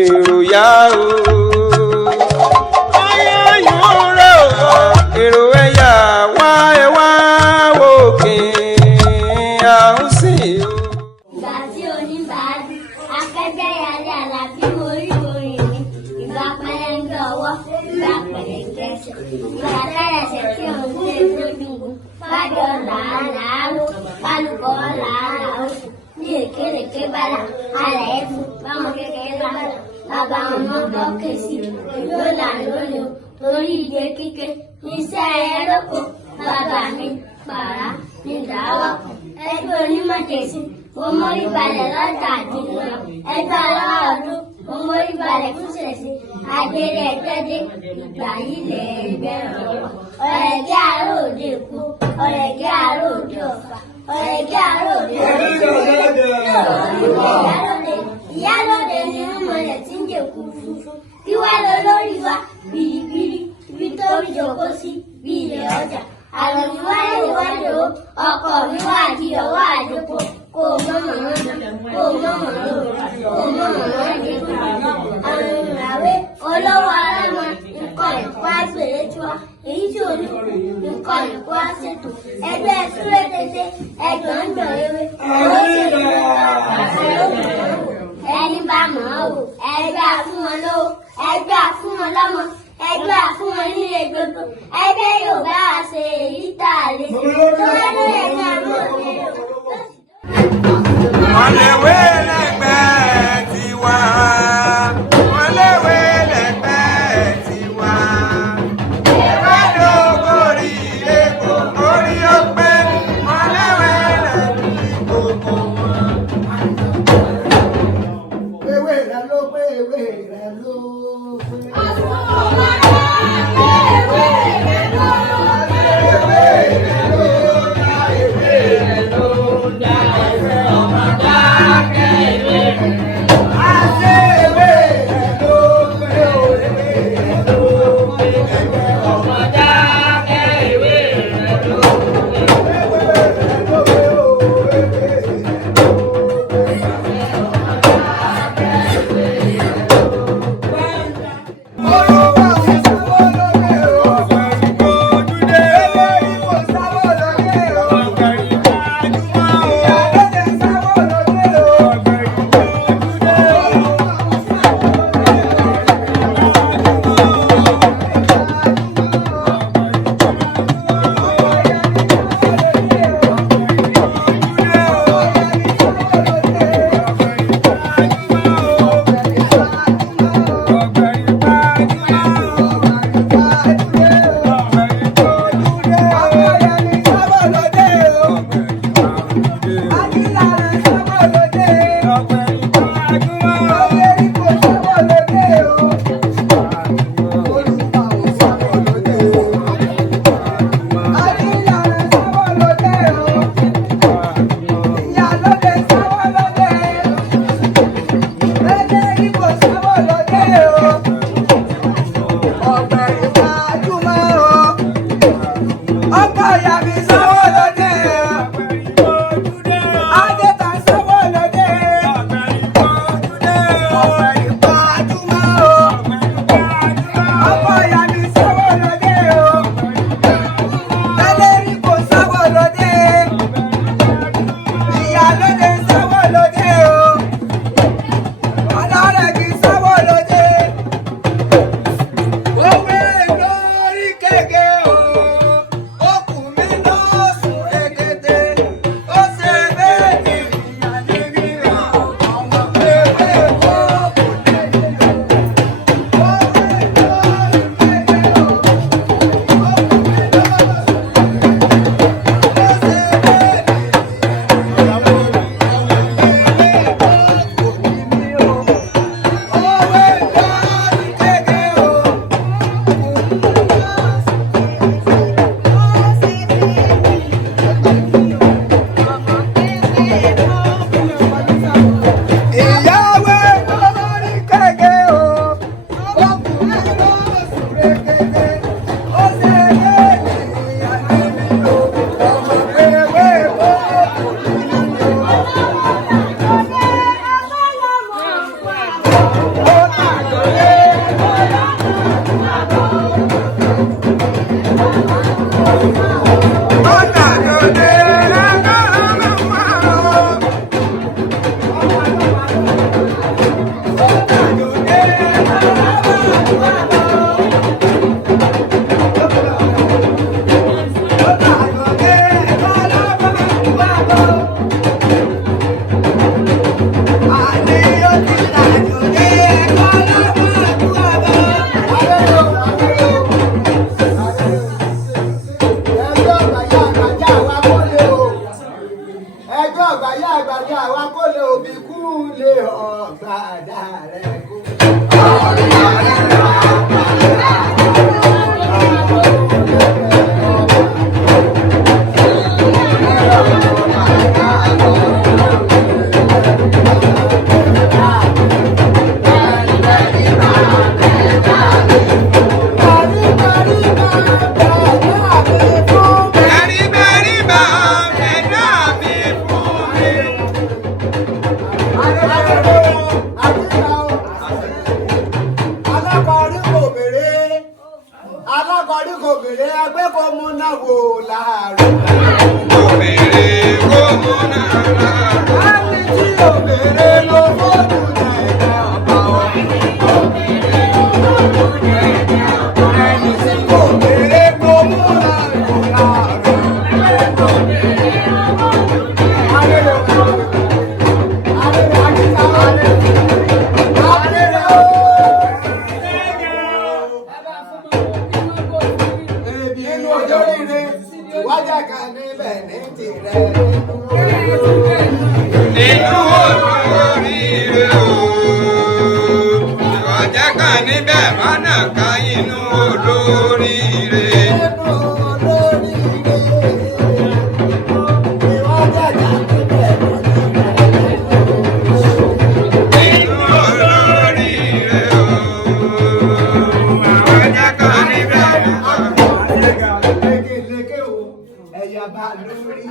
èrò yá o. Èrò ẹ̀yà wá ẹ wá òkè àrùn sí o. Ìgbà tí oníbàárù akẹgbẹ́ yàrá àlàbí orí orin mi, ìgbà pẹlẹngẹ ọwọ́, ìgbà pẹlẹngẹ ẹsẹ̀, ìgbà tẹ́lẹsẹ̀ tí òun ṣe lójúgun, bájọ làálàá ló, kálukọ́ làálàá oṣù, ní èkéèké bàlà, alẹ̀ ẹ̀fù, báwọn kékeré lábàlà, bàbá wọn mọ́ bọ́ kèsì, ló là lónìí o, torí ìgbé kíké, iṣẹ́ ẹ lóko, bàbá mi pàrà ní ìdáwọ́, ẹgbẹ́ onímọ̀jẹ̀sí, mo mórí balẹ̀ lọ́jà àdínlọ, ẹgbẹ́ ọlọ́wọ́ ọdún, mo mórí balẹ̀ kúṣẹ̀sí, àgbèrè ẹ̀tẹ́dẹ́, ìgbà yìí lẹ̀ ẹgbẹ́ ọ̀rọ̀, ọ̀rẹ́gẹ́ àárò òde èkó, ọ̀rẹ́gẹ́ àárò òde ọ̀fà, ọ̀rẹ́gẹ́ àárò òde ìyálóde ni wọ́n mọ̀lẹ̀ tí ń jẹ̀kú funfun, kí wá lọ lórí wa bìrìbìrì, ibi tó rí jòkó sí bí ilẹ̀ ọjà. Àlọ́ mi wáyé ìwádìí o, ọkọ mi wá di ọwọ́ àdókò, kò mọ̀mọ́ náà, kò mọ̀mọ́ náà, kò mọ̀mọ́ náà dé kú. Àwọn ìràwé olówó alámọ nǹkan ẹ̀kọ́ àgbèrè tí wa, èyí tí ò ní kú nǹkan ẹ̀kọ́ àṣètò. Ẹgbẹ́ súré tètè, ẹgbọ̀ngbọ̀n ewé, owó ṣèlú ẹni bá mọ̀ ọ́ wò, ẹgbẹ́ fún wọn lówó, ẹgbẹ́ fún wọn lọ́mọ, ẹgbẹ́ fún wọn nílé gbogbo, ẹgbẹ́ yóò bá a ṣe èyí tà lé tó wá lóye ní àwọn òbí rẹ̀. Ọ̀lẹ́wé lẹ́gbẹ́ tiwa, ọ̀lẹ́wé lẹ́gbẹ́ tiwa. Ìbádọ́gọ́rì èkó orí ọpẹ́, ọ̀lẹ́wé lẹ́gbẹ́ gbogbo wọn. Ewé rẹ̀ ló pé ewé rẹ̀ ló pé. àwa kó lè òbí kú lè ọ̀gbàdà rẹ̀ kú. Alákọ̀ọ́rí kò bèrè agbẹ́ kò mú náà wò láàárọ̀. Kò bèrè kò mú náà láàárọ̀. Ẹni tí ò bèrè ló fọ́ọ̀dù náà ẹ̀dá ọ̀pá ọ̀. Kò bèrè ló fọ́ọ̀dù náà ẹ̀dá ọ̀pá ọ̀. Ẹni tí kò bèrè kò mú náà wò láàárọ̀. Kò bèrè ló fọ́ọ̀dù náà ẹ̀dá ọ̀pá ọ̀. Wájà kan níbẹ̀ ní tirẹ̀ nínú olóríire o. Wájà kan níbẹ̀ mọ́nà ká inú olóríire. Nínú olóríire. Wájà kan níbẹ̀ nínú olóríire o. Wájà kan níbẹ̀ ẹ̀yà bá lórí.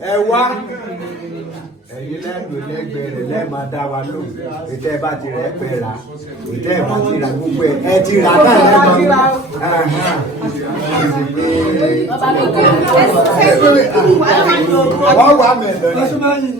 Ẹ wá ẹ̀yin lẹ́dùn lẹ́gbẹ̀ẹ́ rẹ̀ lẹ́ẹ̀ máa dá wa lóhùn ìtẹ́ bá ti rẹ̀ pẹ́ ra ìtẹ́ bá ti ra gbogbo ẹ̀ ti rà náà lẹ́gbẹ̀ẹ́ wọ́n wà mẹ́lẹ̀ ní.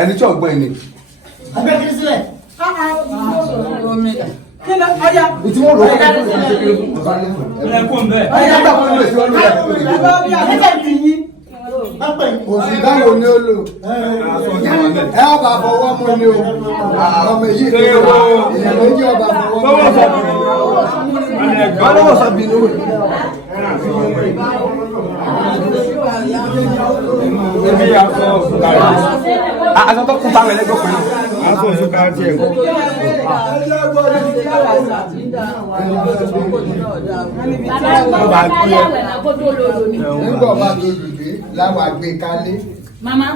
ẹni tí ọgbọ́n ẹni. Abẹ́kí sílẹ̀. Ìtí wọ́n lọ Ọ̀yá òsì dáwò ní ó lò. Ẹ ọba fọwọ́ mú ní o. Ọmọ èyí tó wà. Ìyẹn méjì ọba fọwọ́ mú. Ọlọ́wọ́ sọ bínú. Aṣọ tó kún báwọn ẹlẹ́gbẹ́ pẹ̀lú. Aṣọ òṣùká jẹ́ ẹ̀kọ́. láwọn àgbékalẹ̀. Mama,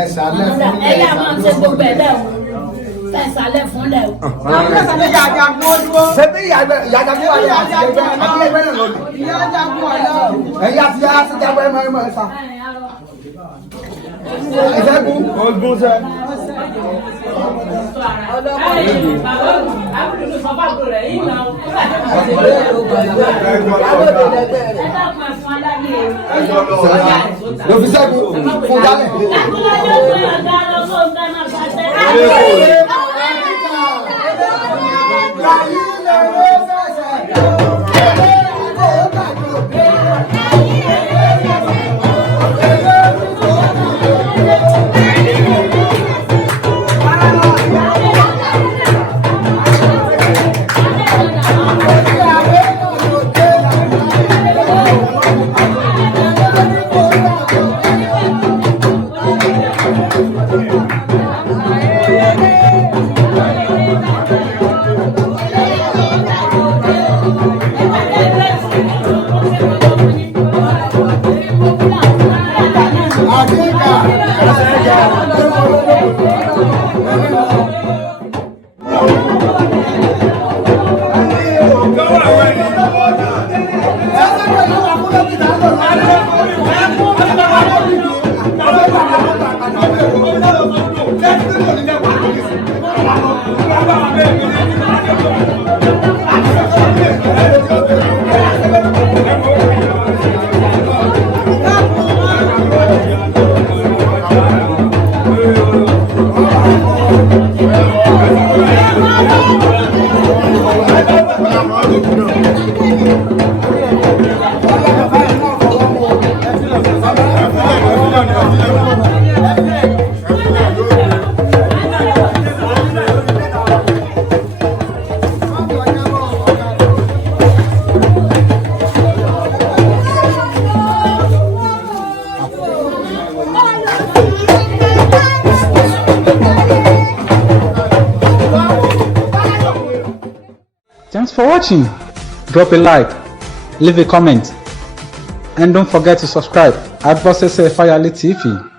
ẹ̀sálẹ̀ fún ẹ yà máa ń ṣe gbogbo ẹ̀ lẹ́wọ̀. Ẹ̀sálẹ̀ fún lẹ́wọ̀. Ṣé bí ìyájà fún wa yà àti ẹgbẹ́ náà lọ́dún? Ẹ̀yà ti yá sí jábọ̀ ẹ̀mọ́ ẹ̀sà. Ìṣẹ́gun. Ọdún sẹ́. Lọ fi ṣẹ́gun fún dálẹ̀. Thanks for watching. Drop a like, leave a comment, and don't forget to subscribe at Boss Fayale TV.